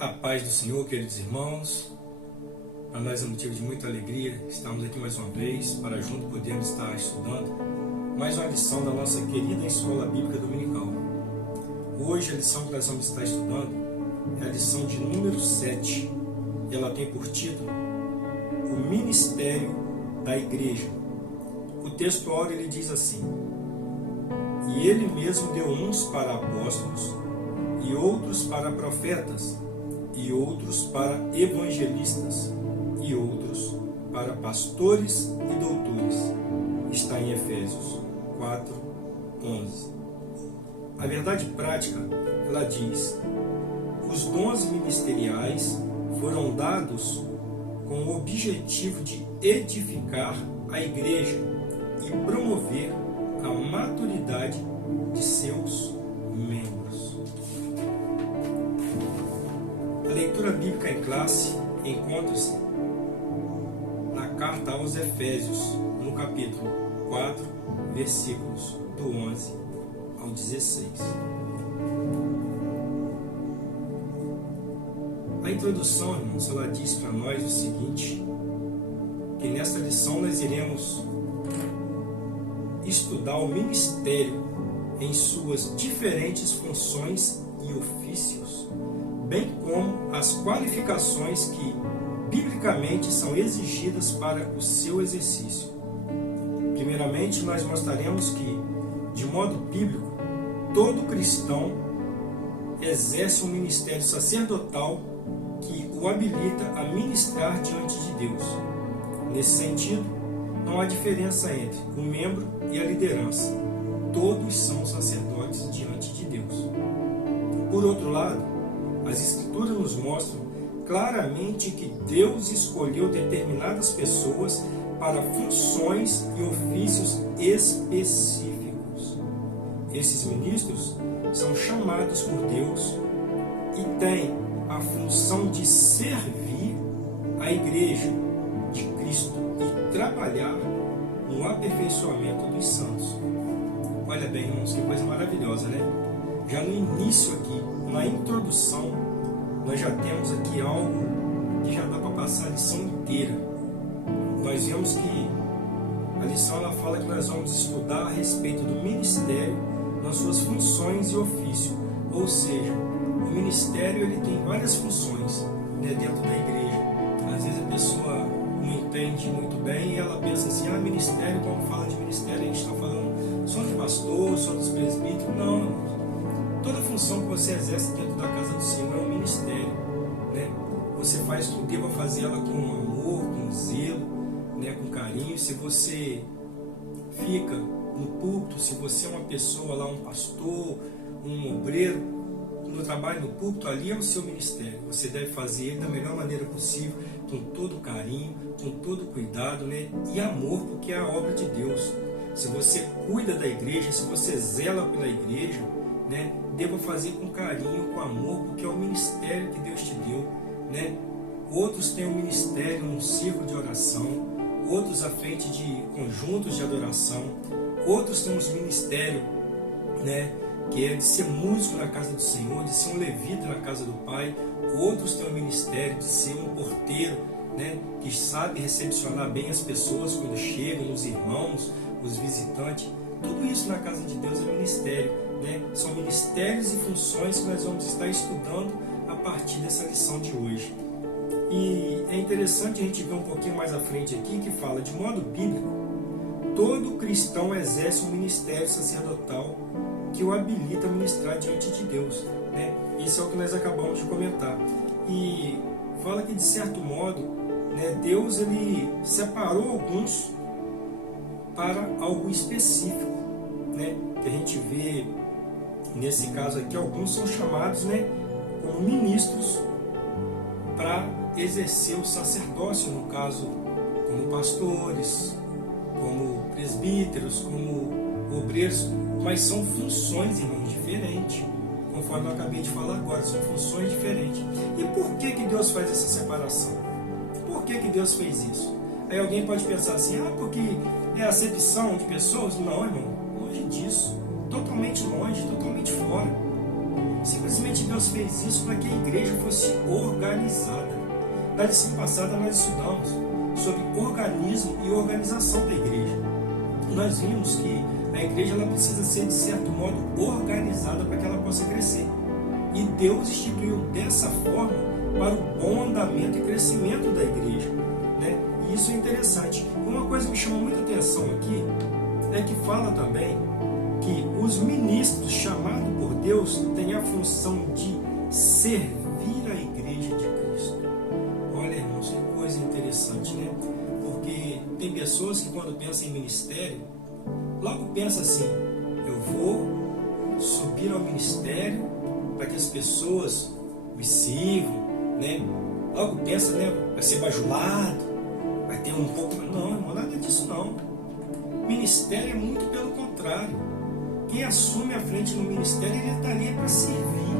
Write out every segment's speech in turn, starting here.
A paz do Senhor, queridos irmãos. Para nós é motivo de muita alegria estarmos aqui mais uma vez para junto podermos estar estudando mais uma lição da nossa querida Escola Bíblica Dominical. Hoje a lição que nós vamos estar estudando é a lição de número 7. Ela tem por título O Ministério da Igreja. O texto áureo ele diz assim: E ele mesmo deu uns para apóstolos, e outros para profetas, e outros para evangelistas, e outros para pastores e doutores. Está em Efésios 4:11. A verdade prática, ela diz: os dons ministeriais foram dados com o objetivo de edificar a igreja e promover a maturidade de seus membros. A leitura bíblica em classe encontra-se na carta aos Efésios, no capítulo 4, versículos do 11 ao 16. A introdução, irmãos, ela diz para nós o seguinte, que nesta lição nós iremos estudar o ministério em suas diferentes funções e ofícios, bem como as qualificações que biblicamente são exigidas para o seu exercício. Primeiramente, nós mostraremos que, de modo bíblico, todo cristão exerce um ministério sacerdotal que o habilita a ministrar diante de Deus. Nesse sentido, não há diferença entre o membro e a liderança. Todos são sacerdotes diante de Deus. Por outro lado, as Escrituras nos mostram claramente que Deus escolheu determinadas pessoas para funções e ofícios específicos. Esses ministros são chamados por Deus e têm a função de servir a Igreja de Cristo e trabalhar no aperfeiçoamento dos santos. Olha bem, irmãos, que coisa maravilhosa, né? Já no início aqui, na introdução, nós já temos aqui algo que já dá para passar a lição inteira. Nós vemos que a lição ela fala que nós vamos estudar a respeito do ministério nas suas funções e ofício. Ou seja, o ministério ele tem várias funções, né, dentro da igreja. Às vezes a pessoa não entende muito bem e ela pensa assim, ministério, quando fala de ministério a gente está falando só de pastor, só dos presbíteros. Não, irmãos. Toda função que você exerce dentro da casa do Senhor é um ministério, né? Você faz o que deva fazer ela com amor, com zelo, né, com carinho. Se você fica no púlpito, se você é uma pessoa lá, um pastor, um obreiro, no trabalho no púlpito, ali é o seu ministério. Você deve fazer ele da melhor maneira possível, com todo carinho, com todo cuidado, né, e amor, porque é a obra de Deus. Se você cuida da igreja, se você zela pela igreja, né, deva fazer com carinho, com amor, porque é o ministério que Deus te deu, né? Outros têm um ministério, um círculo de oração, outros à frente de conjuntos de adoração, outros têm um ministério, né, que é de ser músico na casa do Senhor, de ser um levita na casa do Pai. Outros têm um ministério de ser um porteiro, né, que sabe recepcionar bem as pessoas quando chegam, os irmãos, os visitantes. Tudo isso na casa de Deus é ministério, né? São ministérios e funções que nós vamos estar estudando a partir dessa lição de hoje. E é interessante a gente ver um pouquinho mais à frente aqui que fala, de modo bíblico, todo cristão exerce um ministério sacerdotal que o habilita a ministrar diante de Deus, né? Isso é o que nós acabamos de comentar. E fala que, de certo modo, né, Deus ele separou alguns para algo específico, né? Que a gente vê nesse caso aqui, alguns são chamados, né, como ministros para exercer o sacerdócio, no caso, como pastores, como presbíteros, como obreiros, mas são funções, irmãos, diferentes, conforme eu acabei de falar agora, são funções diferentes. E por que que Deus faz essa separação? Por que que Deus fez isso? Aí alguém pode pensar assim, porque é acepção de pessoas? Não, irmão, longe disso, totalmente longe, totalmente fora. Simplesmente Deus fez isso para que a igreja fosse organizada. Na lição passada nós estudamos sobre organismo e organização da igreja. Nós vimos que a igreja ela precisa ser, de certo modo, organizada para que ela possa crescer. E Deus instituiu dessa forma para o bom andamento e crescimento da igreja, né? E isso é interessante. Uma coisa que me chama muita atenção aqui é que fala também que os ministros chamados por Deus têm a função de servir a igreja de Cristo. Olha, irmãos, que coisa interessante, né? Porque tem pessoas que quando pensam em ministério, logo pensam assim: eu vou subir ao ministério para que as pessoas me sirvam, né? Logo pensa, né? Vai ser bajulado, vai ter um pouco... Não, irmão, nada disso não. Ministério é muito pelo contrário. Quem assume a frente no ministério, ele está ali para servir.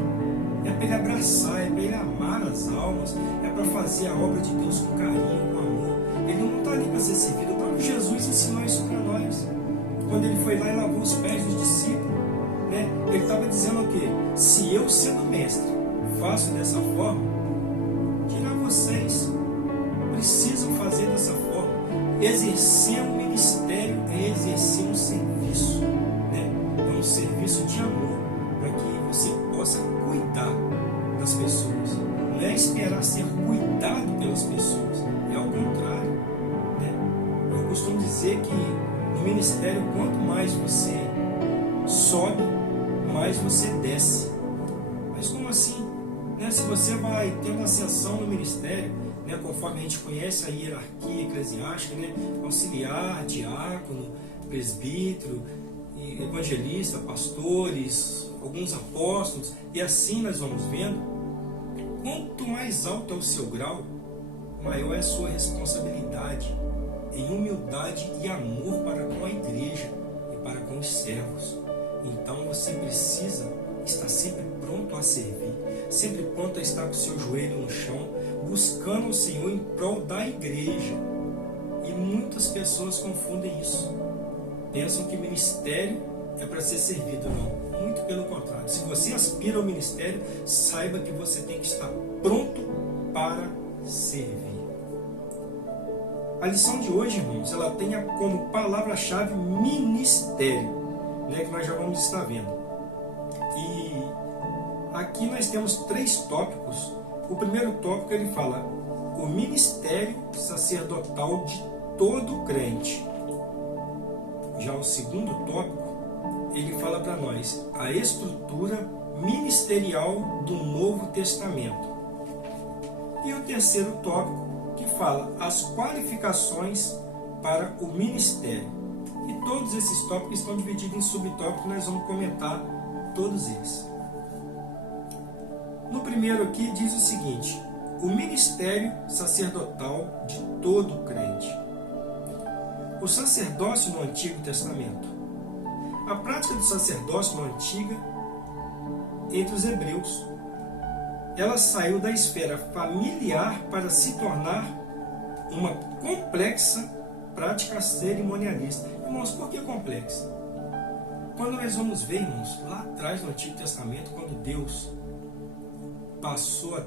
É para ele abraçar, é para ele amar as almas, é para fazer a obra de Deus com carinho, com amor. Ele não está ali para ser servido. O próprio Jesus ensinou isso para nós. Quando ele foi lá e lavou os pés dos discípulos, né? Ele estava dizendo o quê? Se eu, sendo mestre, faço dessa forma, dirá vocês, precisam fazer dessa forma. Exercer um ministério é exercer um serviço, né? É um serviço de amor, para que você possa cuidar das pessoas. Não é esperar ser cuidado pelas pessoas, é ao contrário, né? Eu costumo dizer que no ministério, quanto mais você sobe, mais você desce. Mas como assim? Né? Se você vai tendo ascensão no ministério, né, conforme a gente conhece a hierarquia eclesiástica, né, auxiliar, diácono, presbítero, evangelista, pastores, alguns apóstolos, e assim nós vamos vendo, quanto mais alto é o seu grau, maior é a sua responsabilidade em humildade e amor para com a igreja e para com os servos. Então você precisa estar sempre pronto a servir, sempre pronto a estar com o seu joelho no chão, buscando o Senhor em prol da igreja. E muitas pessoas confundem isso. Pensam que ministério é para ser servido. Não, muito pelo contrário. Se você aspira ao ministério, saiba que você tem que estar pronto para servir. A lição de hoje, irmãos, ela tem como palavra-chave ministério, né, que nós já vamos estar vendo. E aqui nós temos 3 tópicos. O primeiro tópico ele fala o ministério sacerdotal de todo crente. Já o segundo tópico ele fala para nós a estrutura ministerial do Novo Testamento. E o terceiro tópico que fala as qualificações para o ministério. E todos esses tópicos estão divididos em subtópicos, nós vamos comentar todos eles. No primeiro aqui diz o seguinte: o ministério sacerdotal de todo crente. O sacerdócio no Antigo Testamento. A prática do sacerdócio no Antigo, entre os hebreus, ela saiu da esfera familiar para se tornar uma complexa prática cerimonialista. Irmãos, por que complexa? Quando nós vamos ver, irmãos, lá atrás no Antigo Testamento, quando Deus passou a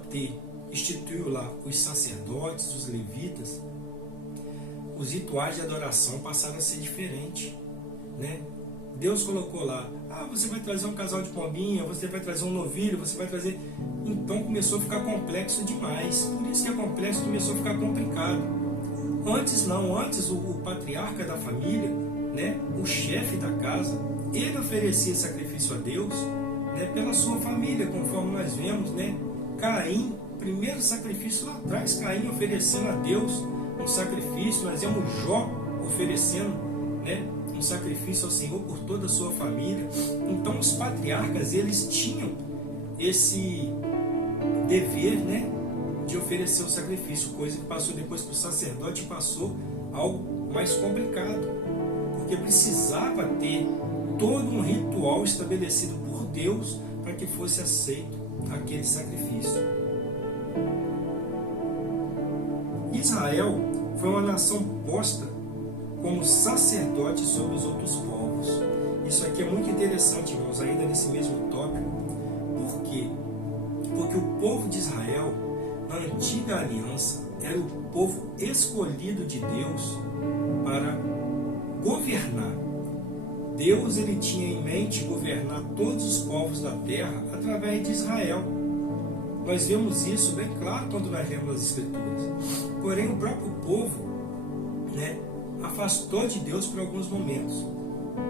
instituiu lá os sacerdotes, os levitas, os rituais de adoração passaram a ser diferentes, né? Deus colocou lá, você vai trazer um casal de pombinha, você vai trazer um novilho, você vai trazer... Então começou a ficar complexo demais. Por isso que é complexo, começou a ficar complicado. Antes não, antes o patriarca da família, né, o chefe da casa, ele oferecia sacrifício a Deus, né, pela sua família, conforme nós vemos, né? Caim, primeiro sacrifício lá atrás, Caim oferecendo a Deus um sacrifício, nós vemos Jó oferecendo, né, um sacrifício ao Senhor por toda a sua família. Então os patriarcas, eles tinham esse dever, né, de oferecer o sacrifício, coisa que passou depois para o sacerdote, passou algo mais complicado, porque precisava ter todo um ritual estabelecido por Deus para que fosse aceito aquele sacrifício. Israel foi uma nação posta como sacerdote sobre os outros povos. Isso aqui é muito interessante, irmãos, ainda nesse mesmo tópico, porque que o povo de Israel, na antiga aliança, era o povo escolhido de Deus para governar. Deus ele tinha em mente governar todos os povos da terra através de Israel. Nós vemos isso bem claro quando nós lemos as Escrituras. Porém, o próprio povo, afastou de Deus por alguns momentos.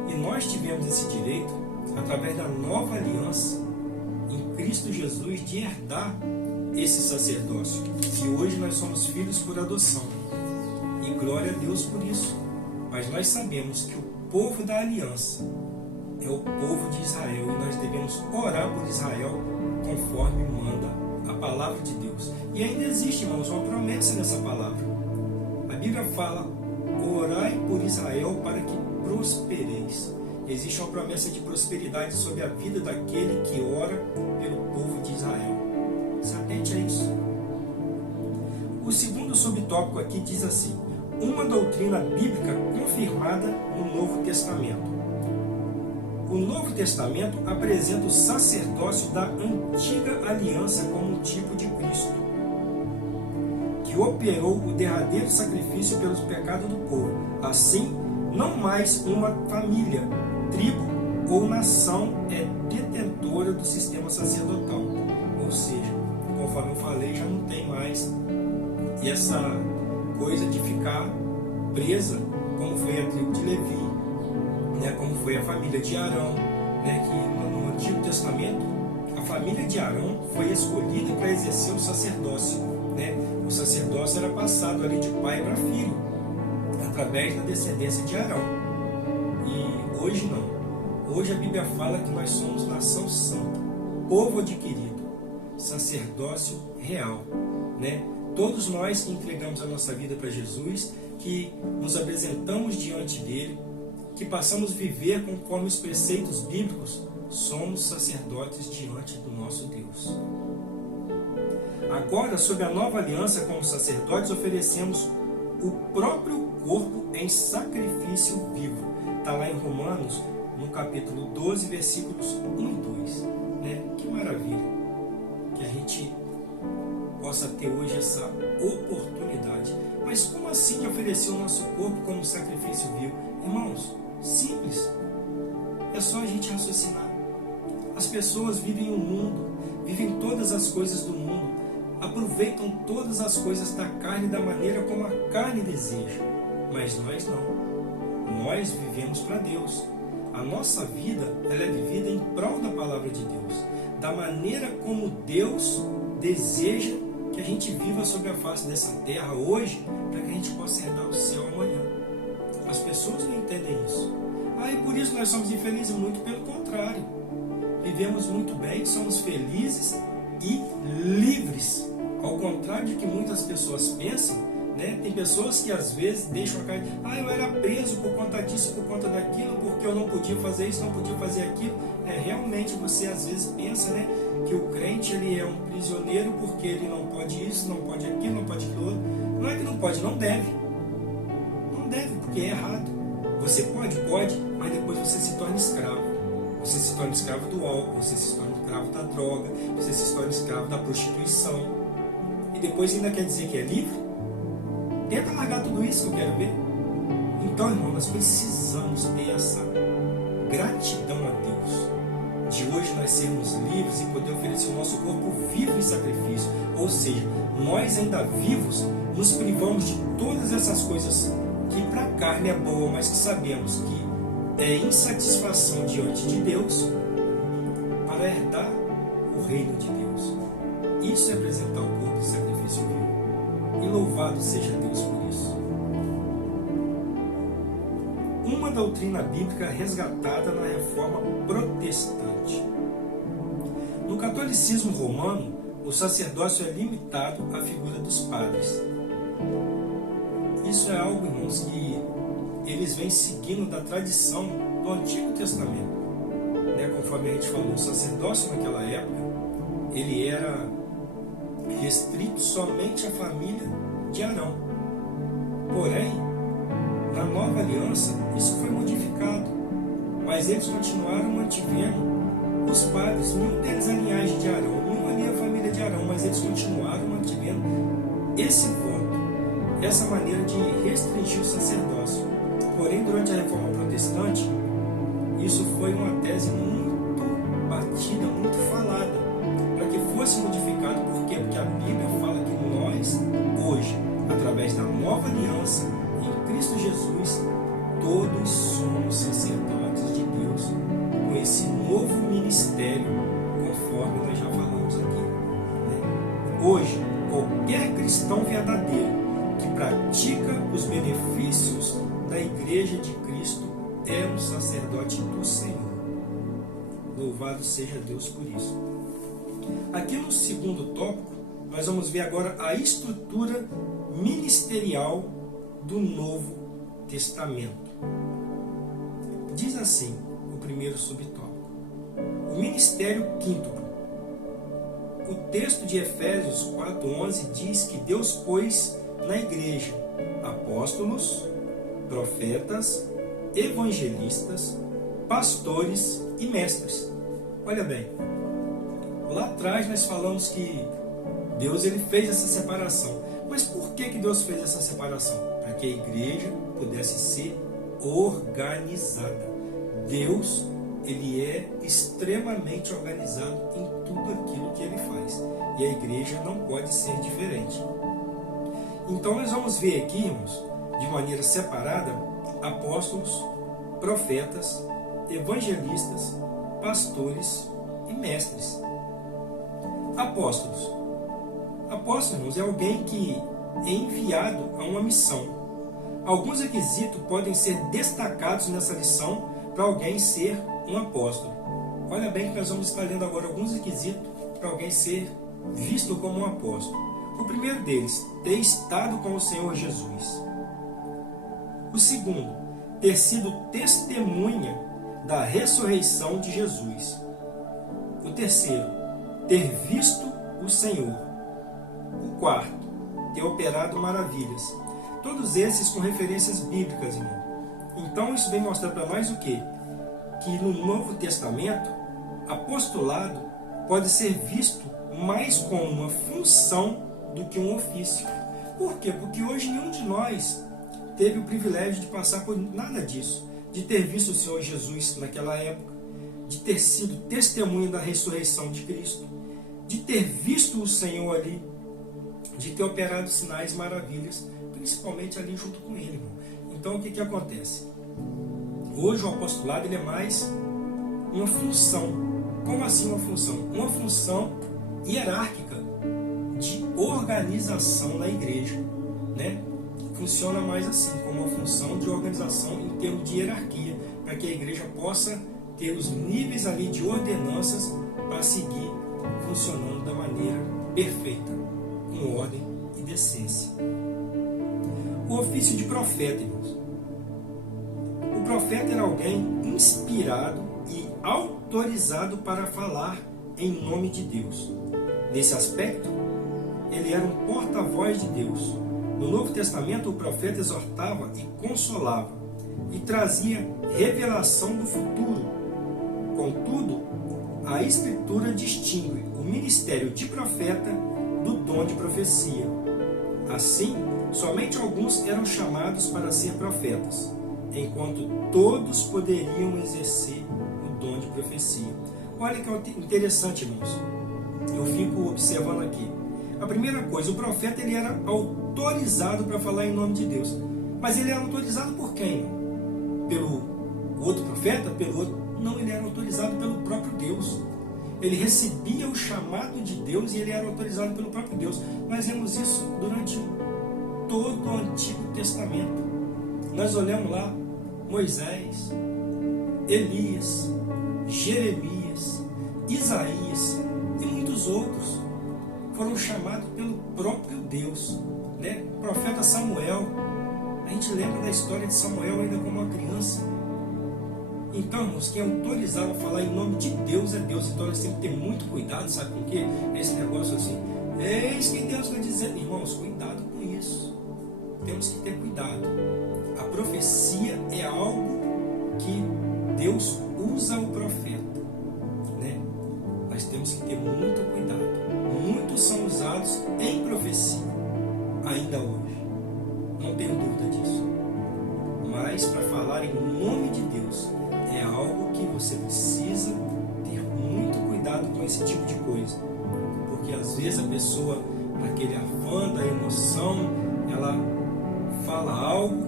E nós tivemos esse direito, através da nova aliança, em Cristo Jesus, de herdar esse sacerdócio. E hoje nós somos filhos por adoção. E glória a Deus por isso. Mas nós sabemos que o povo da aliança é o povo de Israel. E nós devemos orar por Israel conforme manda a palavra de Deus. E ainda existe, irmãos, uma promessa nessa palavra. A Bíblia fala: orai por Israel para que prospereis. Existe uma promessa de prosperidade sobre a vida daquele que ora pelo povo de Israel. Se atente a isso. O segundo subtópico aqui diz assim: uma doutrina bíblica confirmada no Novo Testamento. O Novo Testamento apresenta o sacerdócio da antiga aliança como um tipo de Cristo, que operou o derradeiro sacrifício pelos pecados do povo. Assim, não mais uma família, tribo ou nação é detentora do sistema sacerdotal. Ou seja, conforme eu falei, já não tem mais essa coisa de ficar presa, como foi a tribo de Levi, como foi a família de Arão, que no Antigo Testamento a família de Arão foi escolhida para exercer o sacerdócio. O sacerdócio era passado ali de pai para filho, através da descendência de Arão. E hoje não. Hoje a Bíblia fala que nós somos nação santa, povo adquirido, sacerdócio real. Todos nós que entregamos a nossa vida para Jesus, que nos apresentamos diante dele, que passamos a viver conforme os preceitos bíblicos, somos sacerdotes diante do nosso Deus. Agora, sob a nova aliança como sacerdotes, oferecemos o próprio corpo em sacrifício vivo. Está lá em Romanos, no capítulo 12, versículos 1 e 2. Que maravilha que a gente possa ter hoje essa oportunidade. Mas como assim oferecer o nosso corpo como sacrifício vivo? Irmãos, simples. É só a gente raciocinar. As pessoas vivem o mundo, vivem todas as coisas do mundo, aproveitam todas as coisas da carne da maneira como a carne deseja. Mas nós não. Nós vivemos para Deus. A nossa vida, ela é vivida em prol da palavra de Deus, da maneira como Deus deseja que a gente viva sobre a face dessa terra hoje, para que a gente possa herdar o céu amanhã. As pessoas não entendem isso. E por isso nós somos infelizes? Muito pelo contrário. Vivemos muito bem, somos felizes e livres. Ao contrário de que muitas pessoas pensam, tem pessoas que às vezes deixam a cara, eu era preso por conta disso, por conta daquilo, porque eu não podia fazer isso, não podia fazer aquilo. Realmente você às vezes pensa, que o crente ele é um prisioneiro porque ele não pode isso, não pode aquilo, não pode aquilo outro. Não é que não pode, não deve. Não deve, porque é errado. Você pode, mas depois você se torna escravo. Você se torna escravo do álcool, você se torna escravo da droga, você se torna escravo da prostituição. E depois ainda quer dizer que é livre? Tenta largar tudo isso que eu quero ver. Então, irmão, nós precisamos ter essa gratidão a Deus, de hoje nós sermos livres e poder oferecer o nosso corpo vivo em sacrifício. Ou seja, nós ainda vivos nos privamos de todas essas coisas que para a carne é boa, mas que sabemos que é insatisfação diante de Deus, para herdar o reino de Deus. Isso é apresentar o corpo em sacrifício vivo. E louvado seja Deus por isso. Uma doutrina bíblica resgatada na reforma protestante. No catolicismo romano, o sacerdócio é limitado à figura dos padres. Isso é algo, irmãos, que eles vêm seguindo da tradição do Antigo Testamento. Conforme a gente falou, o sacerdócio naquela época, ele era restrito somente à família de Arão. Porém, na nova aliança, isso foi modificado, mas eles continuaram mantendo os padres, nenhum deles a linhagem de Arão, nenhum ali a família de continuaram mantendo esse voto, essa maneira de restringir o sacerdócio. Porém, durante a Reforma Protestante, isso foi uma tese muito batida, muito falada, para que fosse modificado. Por quê? Porque a Bíblia fala que nós, hoje, através da nova aliança em Cristo Jesus, todos somos sacerdotes de Deus, com esse novo ministério, conforme nós já falamos aqui, né? Hoje, qualquer cristão verdadeiro que pratica os benefícios da Igreja de Cristo é um sacerdote do Senhor. Louvado seja Deus por isso. Aqui no segundo tópico, nós vamos ver agora a estrutura ministerial do Novo Testamento. Diz assim o primeiro subtópico: o ministério quíntuplo. O texto de Efésios 4:11 diz que Deus pôs na igreja apóstolos, profetas, evangelistas, pastores e mestres. Olha bem, lá atrás nós falamos que Deus ele fez essa separação. Mas por que Deus fez essa separação? Para que a igreja pudesse ser organizada. Deus, ele é extremamente organizado em tudo aquilo que ele faz. E a igreja não pode ser diferente. Então nós vamos ver aqui, irmãos, de maneira separada, apóstolos, profetas, evangelistas, pastores e mestres. Apóstolos. Apóstolo, irmãos, é alguém que é enviado a uma missão. Alguns requisitos podem ser destacados nessa lição para alguém ser um apóstolo. Olha bem que nós vamos estar lendo agora alguns requisitos para alguém ser visto como um apóstolo. O primeiro deles, ter estado com o Senhor Jesus. O segundo, ter sido testemunha da ressurreição de Jesus. O terceiro, ter visto o Senhor. O quarto, ter operado maravilhas. Todos esses com referências bíblicas, irmão. Então isso vem mostrar para nós o quê? Que no Novo Testamento, apostolado pode ser visto mais como uma função do que um ofício. Por quê? Porque hoje nenhum de nós teve o privilégio de passar por nada disso, de ter visto o Senhor Jesus naquela época, de ter sido testemunha da ressurreição de Cristo, de ter visto o Senhor ali, de ter operado sinais e maravilhas, principalmente ali junto com Ele, irmão. Então o que acontece? Hoje o apostolado ele é mais uma função. Como assim uma função? Uma função hierárquica de organização na igreja, né? Funciona mais assim, como uma função de organização em termos de hierarquia, para que a igreja possa ter os níveis ali de ordenanças para seguir funcionando da maneira perfeita, com ordem e decência. O ofício de profeta, irmãos. O profeta era alguém inspirado e autorizado para falar em nome de Deus. Nesse aspecto, ele era um porta-voz de Deus. No Novo Testamento, o profeta exortava e consolava, e trazia revelação do futuro. Contudo, a Escritura distingue o ministério de profeta do dom de profecia. Assim, somente alguns eram chamados para ser profetas, enquanto todos poderiam exercer o dom de profecia. Olha que interessante, irmãos. Eu fico observando aqui. A primeira coisa, o profeta ele era autorizado para falar em nome de Deus. Mas ele era autorizado por quem? Pelo outro profeta? Pelo outro? Não, ele era autorizado pelo próprio Deus. Ele recebia o chamado de Deus e ele era autorizado pelo próprio Deus. Nós vemos isso durante todo o Antigo Testamento. Nós olhamos lá Moisés, Elias, Jeremias, Isaías e muitos outros foram chamados pelo próprio Deus, né? O profeta Samuel, a gente lembra da história de Samuel ainda como uma criança. Então, irmãos, quem autorizava a falar em nome de Deus é Deus. Então nós temos que ter muito cuidado, sabe com o quê? Esse negócio assim, eis que Deus vai dizer, irmãos, cuidado com isso. Temos que ter cuidado. A profecia é algo que Deus usa o profeta, né? Nós temos que ter muito cuidado. Muitos são usados Porque às vezes a pessoa, naquele afã da emoção, ela fala algo,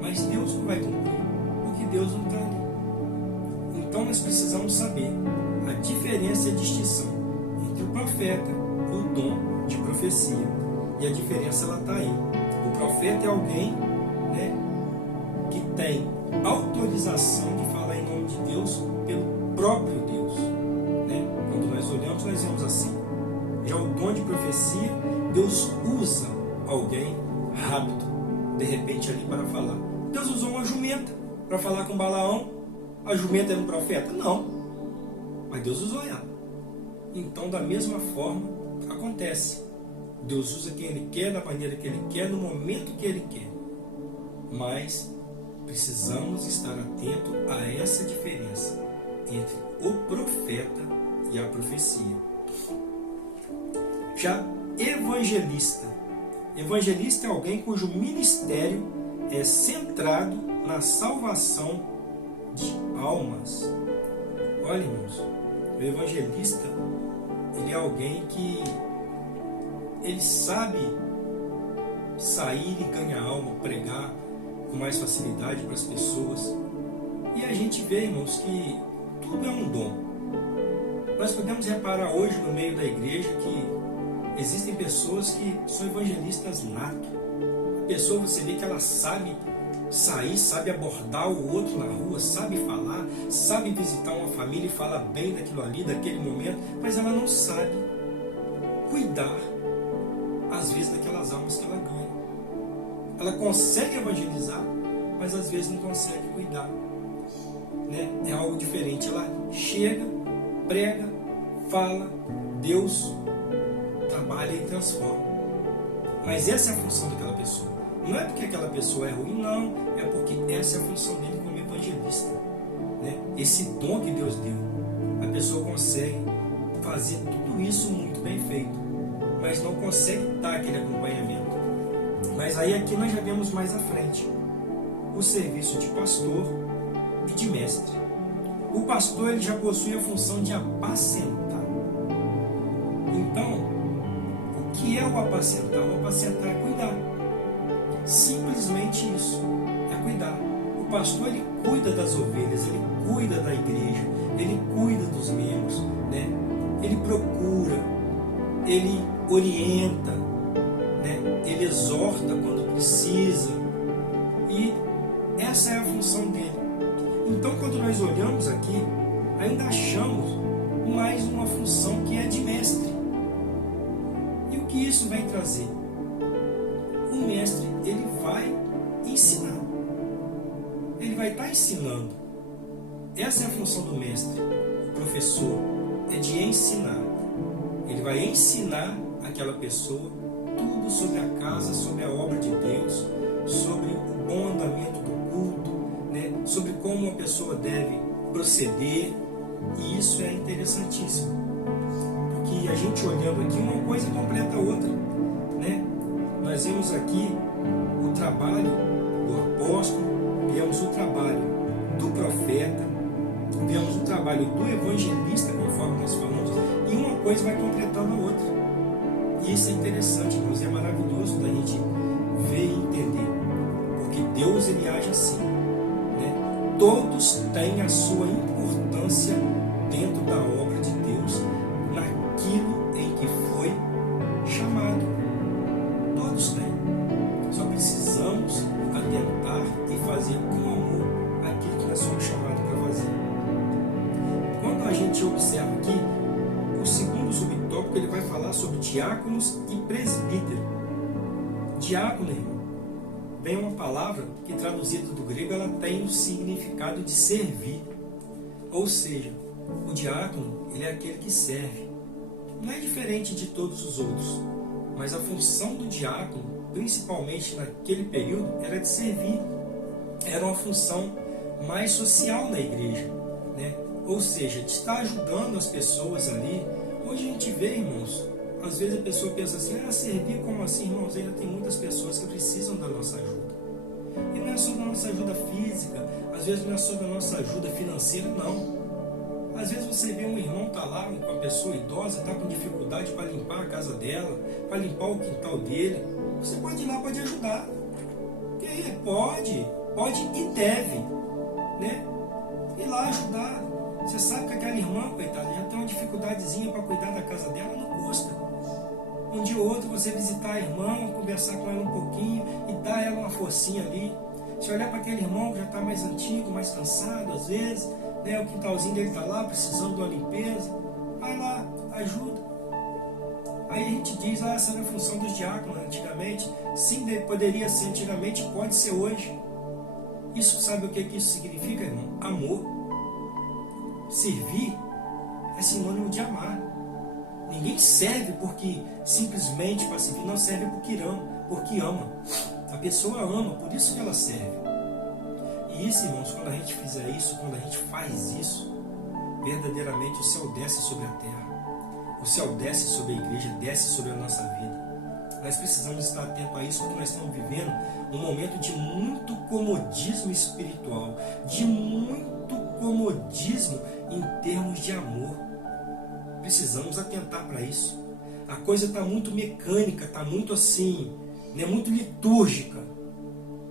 mas Deus não vai cumprir, porque Deus não está ali. Então nós precisamos saber a diferença e a distinção entre o profeta e o dom de profecia. E a diferença ela está aí. O profeta é alguém, né, que tem autorização de falar em nome de Deus pelo próprio Deus. Né? Quando nós olhamos, nós vemos assim. Já o dom de profecia, Deus usa alguém rápido, de repente ali para falar. Deus usou uma jumenta para falar com Balaão. A jumenta era um profeta? Não. Mas Deus usou ela. Então, da mesma forma, acontece. Deus usa quem Ele quer, da maneira que Ele quer, no momento que Ele quer. Mas precisamos estar atentos a essa diferença entre o profeta e a profecia. Já evangelista. Evangelista é alguém cujo ministério é centrado na salvação de almas. Olha, irmãos, o evangelista, ele é alguém que ele sabe sair e ganhar alma, pregar com mais facilidade para as pessoas. E a gente vê, irmãos, que tudo é um dom. Nós podemos reparar hoje no meio da igreja que existem pessoas que são evangelistas nato. A pessoa, você vê que ela sabe sair, sabe abordar o outro na rua, sabe falar, sabe visitar uma família e falar bem daquilo ali, daquele momento, mas ela não sabe cuidar, às vezes, daquelas almas que ela ganha. Ela consegue evangelizar, mas às vezes não consegue cuidar. Né? É algo diferente. Ela chega, prega, fala, Deus trabalha e transforma. Mas essa é a função daquela pessoa. Não é porque aquela pessoa é ruim, não. É porque essa é a função dele como evangelista. Né? Esse dom que Deus deu. A pessoa consegue fazer tudo isso muito bem feito, mas não consegue dar aquele acompanhamento. Mas aí aqui nós já vemos mais à frente o serviço de pastor e de mestre. O pastor ele já possui a função de apacentar. Então, o que é o apacentar? O apacentar é cuidar. Simplesmente isso, é cuidar. O pastor ele cuida das ovelhas, ele cuida da igreja, ele cuida dos membros, né? Ele procura, ele orienta, né? Ele exorta quando precisa. E essa é a função dele. Então, quando nós olhamos aqui, ainda achamos mais uma função que é de mestre. E o que isso vai trazer? O mestre, ele vai ensinar. Ele vai estar ensinando. Essa é a função do mestre, o professor, é de ensinar. Ele vai ensinar aquela pessoa tudo sobre a casa, sobre a obra de Deus, sobre o bom andamento do culto, né? Sobre como uma pessoa deve proceder. E isso é interessantíssimo. Porque a gente olhando aqui, uma coisa completa a outra, né? Nós vemos aqui o trabalho do apóstolo, vemos o trabalho do profeta, vemos o trabalho do evangelista, conforme nós falamos, e uma coisa vai completando a outra. E isso é interessante, irmãos, é maravilhoso da gente ver e entender, porque Deus ele age assim, né? Todos têm a sua importância dentro da obra de Deus, naquilo em que foi chamado. Todos têm. Só precisamos atentar e fazer com amor aquilo que nós somos chamados para fazer. Quando a gente observa aqui, o segundo subtópico ele vai falar sobre diáconos e presbítero. Diácono, irmão, vem uma palavra que traduzida do grego ela tem o significado de servir. Ou seja, o diácono ele é aquele que serve. Não é diferente de todos os outros, mas a função do diácono, principalmente naquele período, era de servir. Era uma função mais social na igreja, né? Ou seja, de estar ajudando as pessoas ali. Hoje a gente vê, irmãos, às vezes a pessoa pensa assim, servir como assim, irmãos? Ainda tem muitas pessoas que precisam da nossa ajuda. E não é só da nossa ajuda física, às vezes não é só da nossa ajuda financeira, não. Às vezes você vê um irmão tá lá com uma pessoa idosa, está com dificuldade para limpar a casa dela, para limpar o quintal dele. Você pode ir lá, pode ajudar. Pode e deve, né? Ir lá ajudar. Você sabe que aquela irmã, coitada, já tem uma dificuldadezinha para cuidar da casa dela, não custa. Um dia ou outro você visitar a irmã, conversar com ela um pouquinho e dar a ela uma forcinha ali. Se olhar para aquele irmão que já está mais antigo, mais cansado às vezes, né, o quintalzinho dele está lá precisando de uma limpeza, vai lá, ajuda. Aí a gente diz, essa era a função dos diáconos antigamente. Sim, poderia ser antigamente, pode ser hoje. Isso, sabe o que isso significa, irmão? Amor. Servir é sinônimo de amar. Ninguém serve porque simplesmente para servir, não serve porque ama. A pessoa ama, por isso que ela serve. E isso, irmãos, quando a gente fizer isso, quando a gente faz isso, verdadeiramente o céu desce sobre a terra. O céu desce sobre a igreja, desce sobre a nossa vida. Nós precisamos estar atentos a isso, porque nós estamos vivendo um momento de muito comodismo espiritual, de muito comodismo em termos de amor. Precisamos atentar para isso. A coisa está muito mecânica, está muito assim, né, muito litúrgica,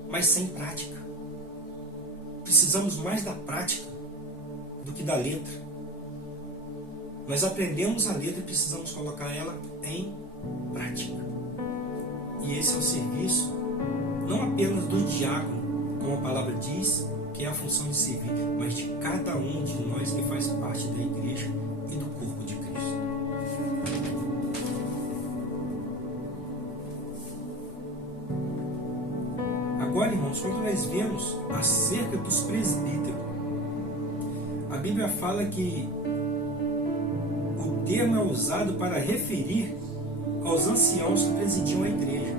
mas sem prática. Precisamos mais da prática do que da letra. Nós aprendemos a letra e precisamos colocar ela em prática. E esse é o serviço, não apenas do diácono, como a palavra diz, que é a função de servir, mas de cada um de nós que faz parte da igreja e do corpo de Cristo. Agora, irmãos, quando nós vemos acerca dos presbíteros, a Bíblia fala que o termo é usado para referir aos anciãos que presidiam a igreja.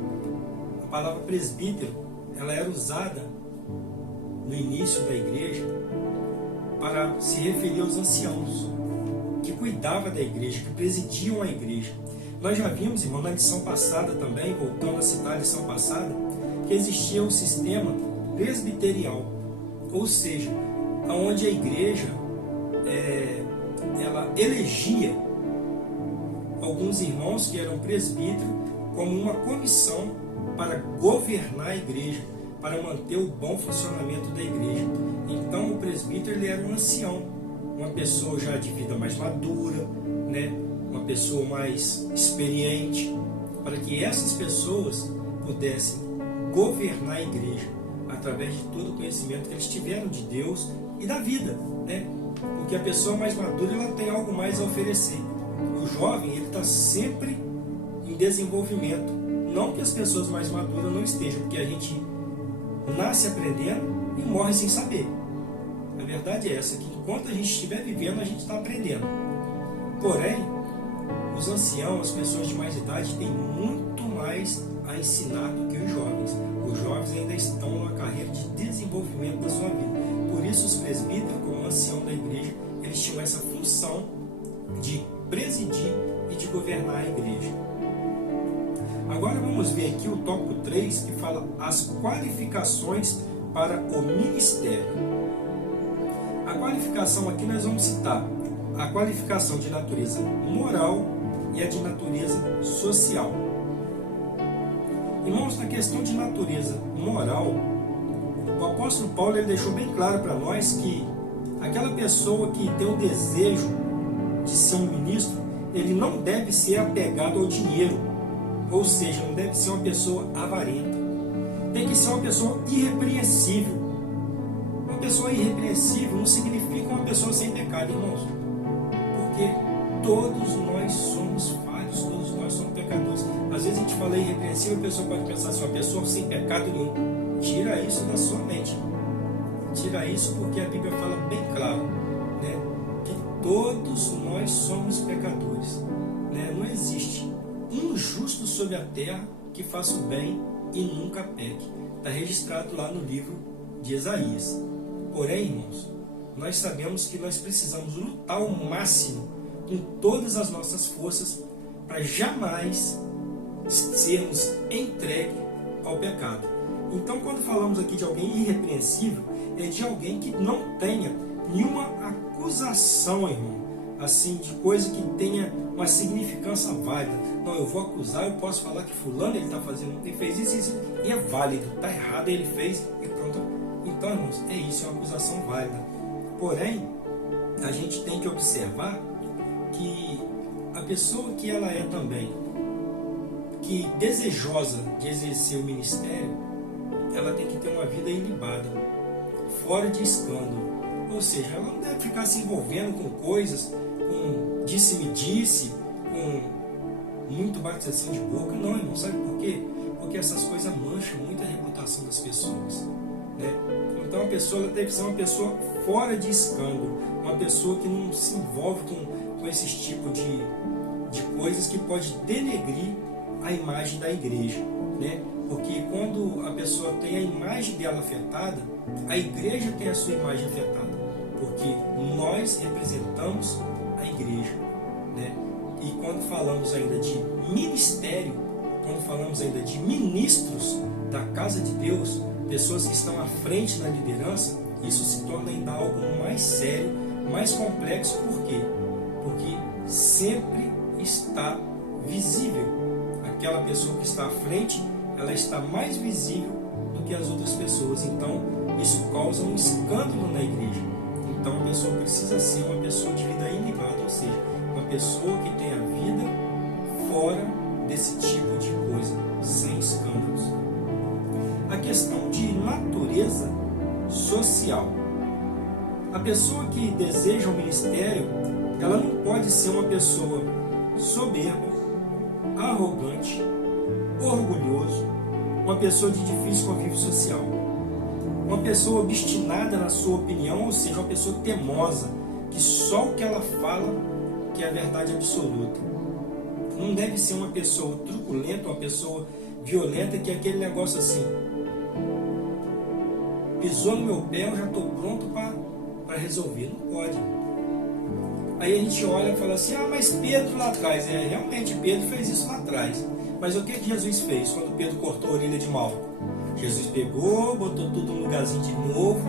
A palavra presbítero, ela era usada no início da igreja para se referir aos anciãos que cuidavam da igreja, que presidiam a igreja. Nós já vimos, irmão, na lição passada também, voltando a citar a lição passada, que existia um sistema presbiterial, ou seja, onde a igreja ela elegia alguns irmãos que eram presbíteros como uma comissão para governar a igreja, para manter o bom funcionamento da igreja. Então o presbítero ele era um ancião, uma pessoa já de vida mais madura, né? Uma pessoa mais experiente, para que essas pessoas pudessem governar a igreja através de todo o conhecimento que eles tiveram de Deus e da vida, né? Porque a pessoa mais madura ela tem algo mais a oferecer. O jovem ele está sempre em desenvolvimento. Não que as pessoas mais maduras não estejam, porque a gente nasce aprendendo e morre sem saber. A verdade é essa, que enquanto a gente estiver vivendo, a gente está aprendendo. Porém, os anciãos, as pessoas de mais idade, têm muito mais a ensinar do que os jovens. Os jovens ainda estão numa carreira de desenvolvimento da sua vida. Por isso, os presbíteros, como ancião da igreja, eles tinham essa função de presidir e de governar a igreja. Agora vamos ver aqui o tópico 3, que fala as qualificações para o ministério. A qualificação aqui nós vamos citar a qualificação de natureza moral e a de natureza social. Irmãos, na questão de natureza moral, o apóstolo Paulo ele deixou bem claro para nós que aquela pessoa que tem o desejo de ser um ministro, ele não deve ser apegado ao dinheiro, ou seja, não deve ser uma pessoa avarenta. Tem que ser uma pessoa irrepreensível. Uma pessoa irrepreensível não significa uma pessoa sem pecado, irmãos. Porque todos nós somos falhos, todos nós somos pecadores. Às vezes a gente fala irrepreensível, a pessoa pode pensar assim, uma pessoa sem pecado nenhum. Tira isso da sua mente. Tira isso porque a Bíblia fala bem claro, né, que todos nós somos pecadores. Né? Não existe um justo sobre a terra que faça o bem e nunca peque. Está registrado lá no livro de Isaías. Porém, irmãos, nós sabemos que nós precisamos lutar ao máximo com todas as nossas forças para jamais sermos entregues ao pecado. Então, quando falamos aqui de alguém irrepreensível, é de alguém que não tenha nenhuma acusação, irmão, assim, de coisa que tenha uma significância válida. Não, eu vou acusar, eu posso falar que fulano ele está fazendo, ele fez isso, e é válido, está errado, ele fez e pronto. Então, irmãos, é isso, é uma acusação válida. Porém, a gente tem que observar que a pessoa que ela é também, que desejosa de exercer o ministério, ela tem que ter uma vida ilibada, fora de escândalo. Ou seja, ela não deve ficar se envolvendo com coisas, com disse-me-disse, com muito batização de boca. Não, irmão, sabe por quê? Porque essas coisas mancham muito a reputação das pessoas, né? Então a pessoa deve ser uma pessoa fora de escândalo, uma pessoa que não se envolve com esse tipo de coisas que pode denegrir a imagem da igreja, né? Porque quando a pessoa tem a imagem dela afetada, a igreja tem a sua imagem afetada, porque nós representamos a igreja, né? E quando falamos ainda de ministério, quando falamos ainda de ministros da casa de Deus, pessoas que estão à frente na liderança, isso se torna ainda algo mais sério, mais complexo. Por quê? Porque sempre está visível. Aquela pessoa que está à frente, ela está mais visível do que as outras pessoas. Então, isso causa um escândalo na igreja. Então, a pessoa precisa ser uma pessoa de vida ilibada, ou seja, uma pessoa que tem a vida fora desse tipo de coisa, sem escândalos. A questão de natureza social. A pessoa que deseja um ministério, ela não pode ser uma pessoa soberba, arrogante, orgulhoso, uma pessoa de difícil convívio social, uma pessoa obstinada na sua opinião, ou seja, uma pessoa temosa, que só o que ela fala que é a verdade absoluta. Não deve ser uma pessoa truculenta, uma pessoa violenta, que é aquele negócio assim: pisou no meu pé, eu já estou pronto para resolver. Não pode. Aí a gente olha e fala assim: ah, mas Pedro lá atrás. Realmente, Pedro fez isso lá atrás. Mas o que Jesus fez quando Pedro cortou a orelha de Malco? Jesus pegou, botou tudo no lugarzinho de novo,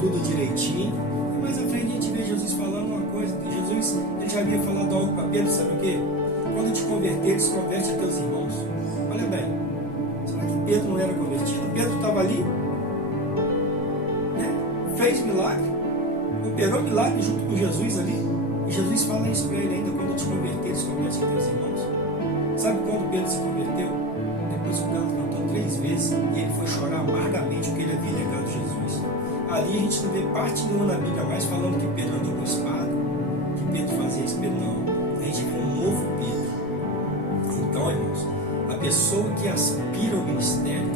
tudo direitinho. E mais à frente a gente vê Jesus falando uma coisa. Jesus, ele já havia falado algo para Pedro, sabe o quê? Quando te converteres, converte a teus irmãos. Olha bem, será que Pedro não era convertido? Pedro estava ali, né? Fez milagre, operou milagre junto com Jesus ali. E Jesus fala isso para ele ainda: quando te converteres, converte a teus irmãos. Sabe quando Pedro se converteu? Depois o galo cantou 3 vezes e ele foi chorar amargamente porque ele havia negado Jesus. Ali a gente não vê parte nenhuma na Bíblia mais falando que Pedro andou com espada, que Pedro fazia isso. Pedro não. A gente vê um novo Pedro. Então, irmãos, a pessoa que aspira ao ministério,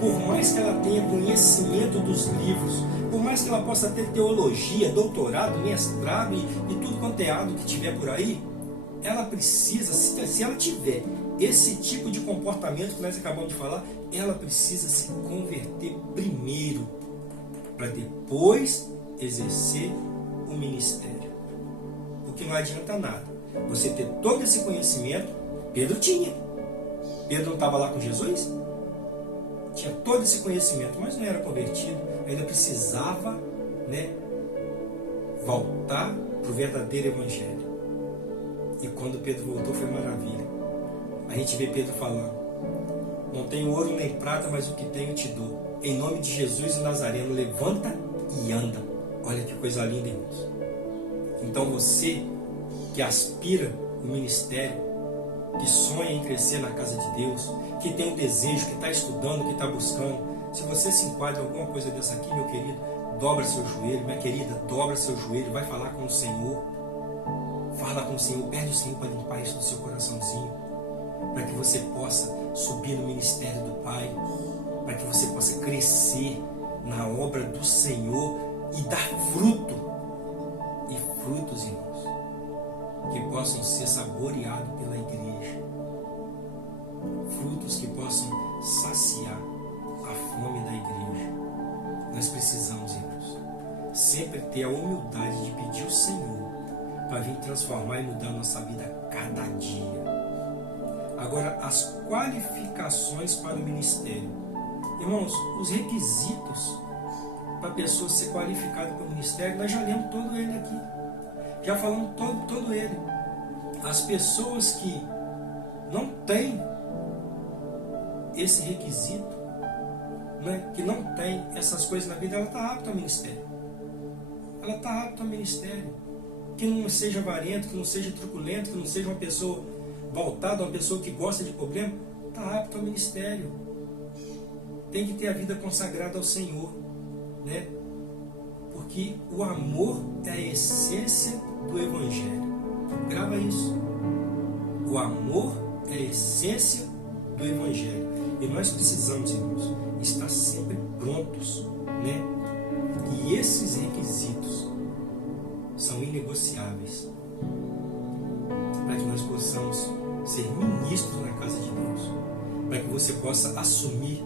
por mais que ela tenha conhecimento dos livros, por mais que ela possa ter teologia, doutorado, mestrado e tudo quanto é ado que tiver por aí, ela precisa, se ela tiver esse tipo de comportamento que nós acabamos de falar, ela precisa se converter primeiro, para depois exercer o ministério. Porque não adianta nada você ter todo esse conhecimento. Pedro tinha. Pedro não estava lá com Jesus? Tinha todo esse conhecimento, mas não era convertido. Ainda precisava, né, voltar para o verdadeiro evangelho. E quando Pedro voltou, foi maravilha. A gente vê Pedro falando: não tenho ouro nem prata, mas o que tenho te dou. Em nome de Jesus o Nazareno, levanta e anda. Olha que coisa linda, irmãos. Então você que aspira o ministério, que sonha em crescer na casa de Deus, que tem um desejo, que está estudando, que está buscando, se você se enquadra em alguma coisa dessa aqui, meu querido, dobra seu joelho, minha querida, dobra seu joelho, vai falar com o Senhor. Fala com o Senhor, pede o Senhor para limpar isso do seu coraçãozinho, para que você possa subir no ministério do Pai, para que você possa crescer na obra do Senhor e dar fruto. E frutos, irmãos, que possam ser saboreados pela igreja. Frutos que possam saciar a fome da igreja. Nós precisamos, irmãos, sempre ter a humildade de pedir ao Senhor para vir transformar e mudar a nossa vida a cada dia. Agora, as qualificações para o ministério. Irmãos, os requisitos para a pessoa ser qualificada para o ministério, nós já lemos todo ele aqui. Já falamos todo ele. As pessoas que não têm esse requisito, né, que não tem essas coisas na vida, ela está apta ao ministério. Ela está apta ao ministério. Que não seja avarento, que não seja truculento, que não seja uma pessoa voltada, uma pessoa que gosta de problema, está apto ao ministério. Tem que ter a vida consagrada ao Senhor, né? Porque o amor é a essência do Evangelho. Grava isso. O amor é a essência do Evangelho. E nós precisamos, irmãos, estar sempre prontos, né? E esses requisitos são inegociáveis para que nós possamos ser ministros na casa de Deus, para que você possa assumir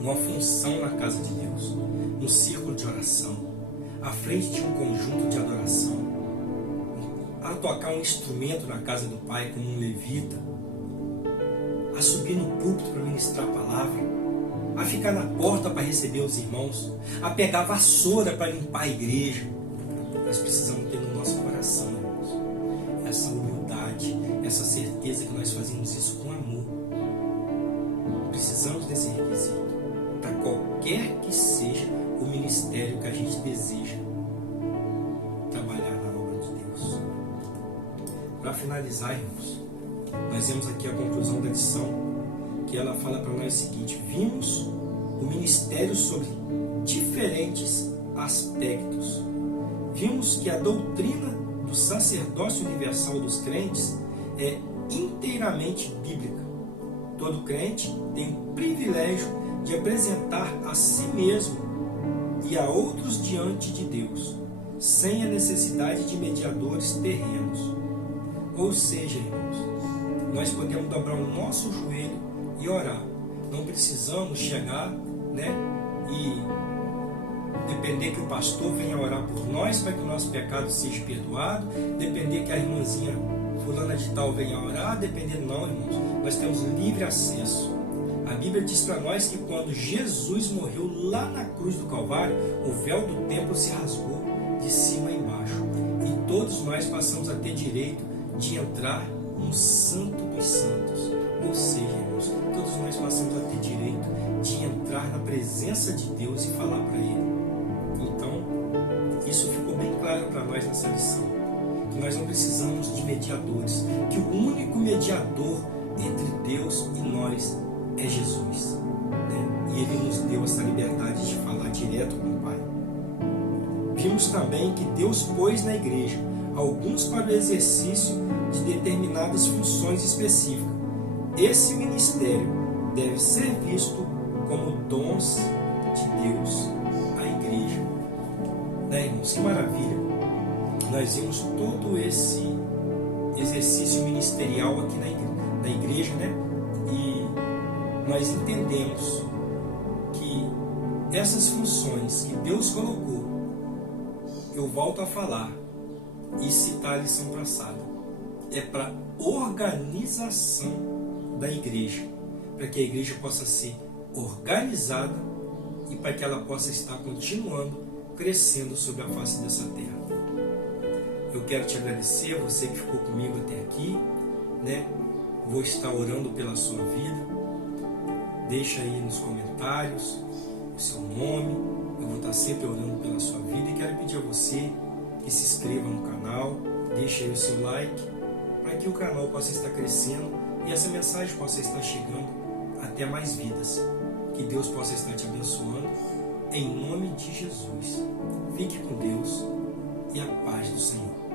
uma função na casa de Deus, no círculo de oração, à frente de um conjunto de adoração, a tocar um instrumento na casa do Pai como um levita, a subir no púlpito para ministrar a palavra, a ficar na porta para receber os irmãos, a pegar a vassoura para limpar a igreja. Nós precisamos ter no nosso coração, irmãos, essa humildade, essa certeza que nós fazemos isso com amor. Precisamos desse requisito para qualquer que seja o ministério que a gente deseja trabalhar na obra de Deus. Para finalizar, irmãos, nós vemos aqui a conclusão da lição, que ela fala para nós o seguinte: vimos o ministério sobre diferentes aspectos. Vimos que a doutrina do sacerdócio universal dos crentes é inteiramente bíblica. Todo crente tem o privilégio de apresentar a si mesmo e a outros diante de Deus, sem a necessidade de mediadores terrenos. Ou seja, irmãos, nós podemos dobrar o nosso joelho e orar. Não precisamos chegar, né, e depender que o pastor venha orar por nós para que o nosso pecado seja perdoado, depender que a irmãzinha fulana de tal venha orar, depender não, irmãos. Nós temos livre acesso. A Bíblia diz para nós que quando Jesus morreu lá na cruz do Calvário, o véu do templo se rasgou de cima a embaixo. E todos nós passamos a ter direito de entrar no Santo dos Santos. Ou seja, irmãos, todos nós passamos a ter direito de entrar na presença de Deus e falar para Ele. Então, isso ficou bem claro para nós nessa lição, que nós não precisamos de mediadores, que o único mediador entre Deus e nós é Jesus, né? E Ele nos deu essa liberdade de falar direto com o Pai. Vimos também que Deus pôs na igreja alguns para o exercício de determinadas funções específicas. Esse ministério deve ser visto como dons de Deus à igreja. Né, irmãos? Que maravilha! Nós vimos todo esse exercício ministerial aqui na igreja, né? E nós entendemos que essas funções que Deus colocou, eu volto a falar e citar a lição passada, é para organização da igreja, para que a igreja possa ser organizada e para que ela possa estar continuando crescendo sobre a face dessa terra. Eu quero te agradecer, você que ficou comigo até aqui, né? Vou estar orando pela sua vida. Deixa aí nos comentários o seu nome. Eu vou estar sempre orando pela sua vida e quero pedir a você que se inscreva no canal, deixa aí o seu like, para que o canal possa estar crescendo e essa mensagem possa estar chegando até mais vidas. Que Deus possa estar te abençoando, em nome de Jesus. Fique com Deus e a paz do Senhor.